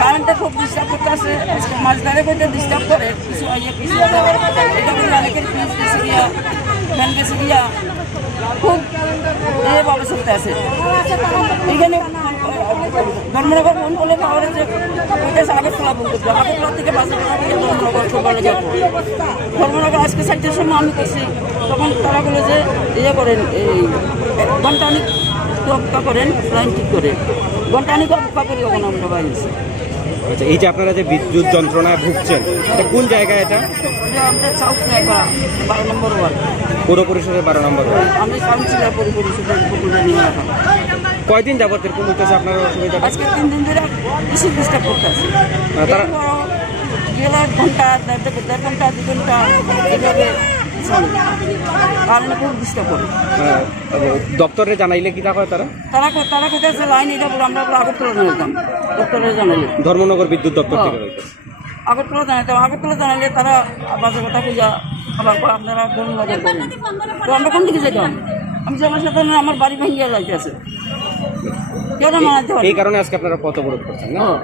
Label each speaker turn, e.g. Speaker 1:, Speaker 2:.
Speaker 1: কারেন্টটা খুব ডিস্টার্ব করতে আছে। আজকে মাছ ধরে ডিস্টার্ব করে। কিছু এটা খুব এভাবে চলতে আছে। এখানে ধর্মনগর ফোন করলে পাওয়ার যে ওইটা আগে ফোন করতে আগে থেকে ধর্মনগর সকালে যাব। ধর্মনগর আজকে চারটের সময় আমি করছি তখন তারা বলে যে ইয়ে করেন, এই ঘন্টানিক অপেক্ষা করেন লাইন ঠিক করে। অপেক্ষা করি তখন আমরা বাইরেছি
Speaker 2: আচ্ছা এই যে আপনারা যে বিদ্যুৎ যন্ত্রণায় ভুগছেন এটা কোন জায়গায় এটা?
Speaker 1: আমাদের সাউথ নাইবা বারো নম্বর ওয়ার্ড।
Speaker 2: পৌর পরিষদের বারো নম্বর ওয়ার্ড।
Speaker 1: আমি কাউন্সিলর পরি পরিষদের পুকুরে নিয়ে আসলাম
Speaker 2: কয়দিন যাবত এরকম হইতেছে? আপনার অসুবিধা
Speaker 1: আজকে তিন দিন ধরে বেশি ডিস্টার্ব করতে আছে।
Speaker 2: মানে তারা-
Speaker 1: গেল এক ঘণ্টা দেড় দেড় ঘণ্টা দু ঘণ্টা এইভাবে কারণে খুব করে
Speaker 2: দপ্তরে জানাইলে কি হয় তারা?
Speaker 1: তারা কো- তারা কোথায় লাইন এটা বলে আমরা বলে আগরতলা জানাতাম ডক্টরে জানাইলে।
Speaker 2: ধর্মনগর বিদ্যুৎ দপ্তর থেকে হইতেছে
Speaker 1: আগরতলা জানাইতাম। আগরতলা জানাইলে তারা বাজে কথা আবার আপনারা করেন? তো আমরা কোন দিকে যেতাম আমি যে আমার সাথে আমার বাড়ি ভেঙে যাইতে আছে কেউ না? মানাতে পারি
Speaker 2: এই কারণে আজকে আপনারা পথ অবরোধ করছেন না?
Speaker 1: হ্যাঁ।